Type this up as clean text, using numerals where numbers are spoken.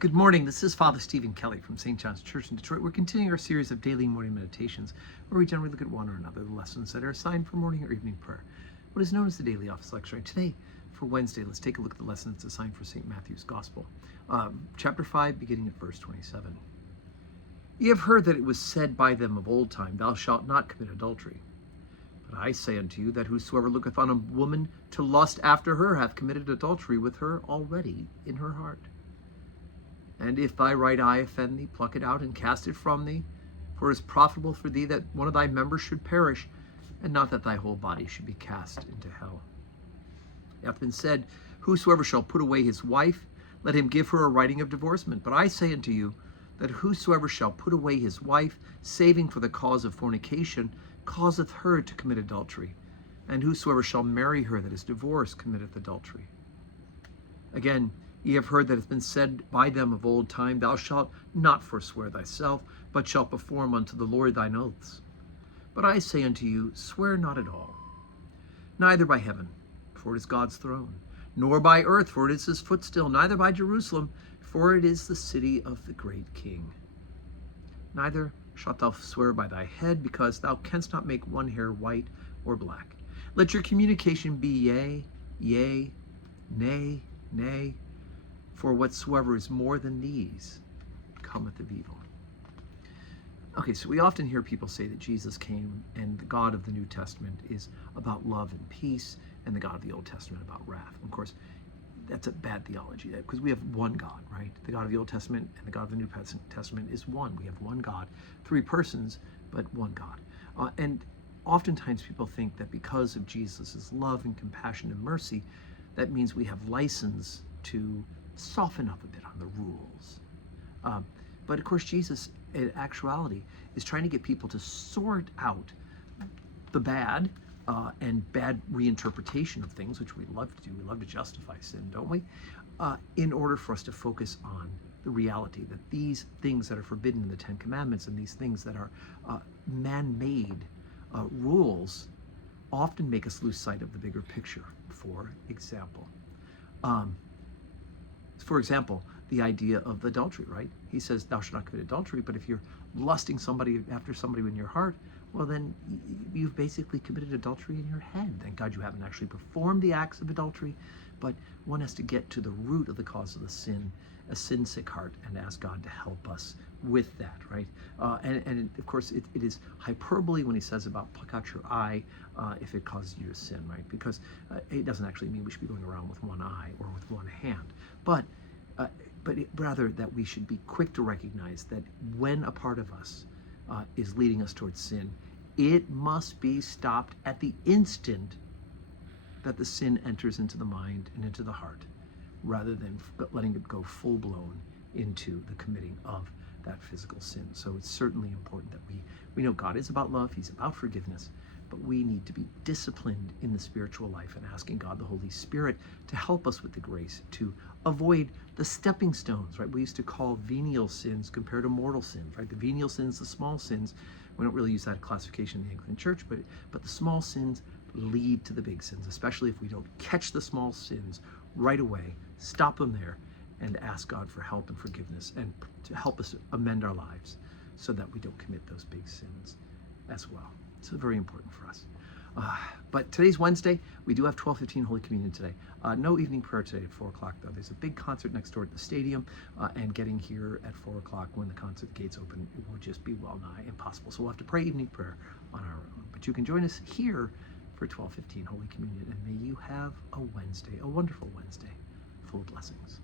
Good morning. This is Father Stephen Kelly from St. John's Church in Detroit. We're continuing our series of daily morning meditations where we generally look at one or another of the lessons that are assigned for morning or evening prayer, what is known as the daily office lectionary. Today, for Wednesday, let's take a look at the lesson that's assigned for St. Matthew's Gospel, chapter 5, beginning at verse 27. Ye have heard that it was said by them of old time, Thou shalt not commit adultery. But I say unto you that whosoever looketh on a woman to lust after her hath committed adultery with her already in her heart. And if thy right eye offend thee, pluck it out and cast it from thee. For it is profitable for thee that one of thy members should perish, and not that thy whole body should be cast into hell. It hath been said, Whosoever shall put away his wife, let him give her a writing of divorcement. But I say unto you, that whosoever shall put away his wife, saving for the cause of fornication, causeth her to commit adultery. And whosoever shall marry her that is divorced committeth adultery. Again, ye have heard that it hath been said by them of old time, Thou shalt not forswear thyself, but shalt perform unto the Lord thine oaths. But I say unto you, swear not at all, neither by heaven, for it is God's throne, nor by earth, for it is his footstool, neither by Jerusalem, for it is the city of the great King. Neither shalt thou swear by thy head, because thou canst not make one hair white or black. Let your communication be yea, yea, nay, nay. For whatsoever is more than these cometh of evil. Okay, so we often hear people say that Jesus came and the God of the New Testament is about love and peace, and the God of the Old Testament about wrath. Of course, that's a bad theology, because we have one God, right? The God of the Old Testament and the God of the New Testament is one. We have one God, three persons, but one God. And oftentimes people think that because of Jesus' love and compassion and mercy, that means we have license to soften up a bit on the rules. But of course, Jesus, in actuality, is trying to get people to sort out the bad and bad reinterpretation of things, which we love to do. We love to justify sin, don't we? In order for us to focus on the reality that these things that are forbidden in the Ten Commandments and these things that are man-made rules often make us lose sight of the bigger picture. For example, the idea of adultery, right? He says, thou shalt not commit adultery, but if you're lusting after somebody in your heart, well, then you've basically committed adultery in your head. Thank God you haven't actually performed the acts of adultery, but one has to get to the root of the cause of the sin, a sin-sick heart, and ask God to help us with that, right? And of course, it is hyperbole when he says about pluck out your eye if it causes you to sin, right? Because it doesn't actually mean we should be going around with one eye or with one hand, but rather that we should be quick to recognize that when a part of us is leading us towards sin, it must be stopped at the instant that the sin enters into the mind and into the heart, rather than letting it go full-blown into the committing of that physical sin. So it's certainly important that we know God is about love, he's about forgiveness, but we need to be disciplined in the spiritual life and asking God, the Holy Spirit, to help us with the grace to avoid the stepping stones, right? We used to call venial sins compared to mortal sins, right? The venial sins, the small sins, we don't really use that classification in the Anglican Church, but the small sins lead to the big sins, especially if we don't catch the small sins right away, stop them there, and ask God for help and forgiveness and to help us amend our lives so that we don't commit those big sins as well. It's very important for us. But today's Wednesday. We do have 12:15 Holy Communion today. No evening prayer today at 4 o'clock, though. There's a big concert next door at the stadium, and getting here at 4 o'clock when the concert gates open, it will just be well nigh impossible. So we'll have to pray evening prayer on our own. But you can join us here for 12:15 Holy Communion, and may you have a Wednesday, a wonderful Wednesday, full of blessings.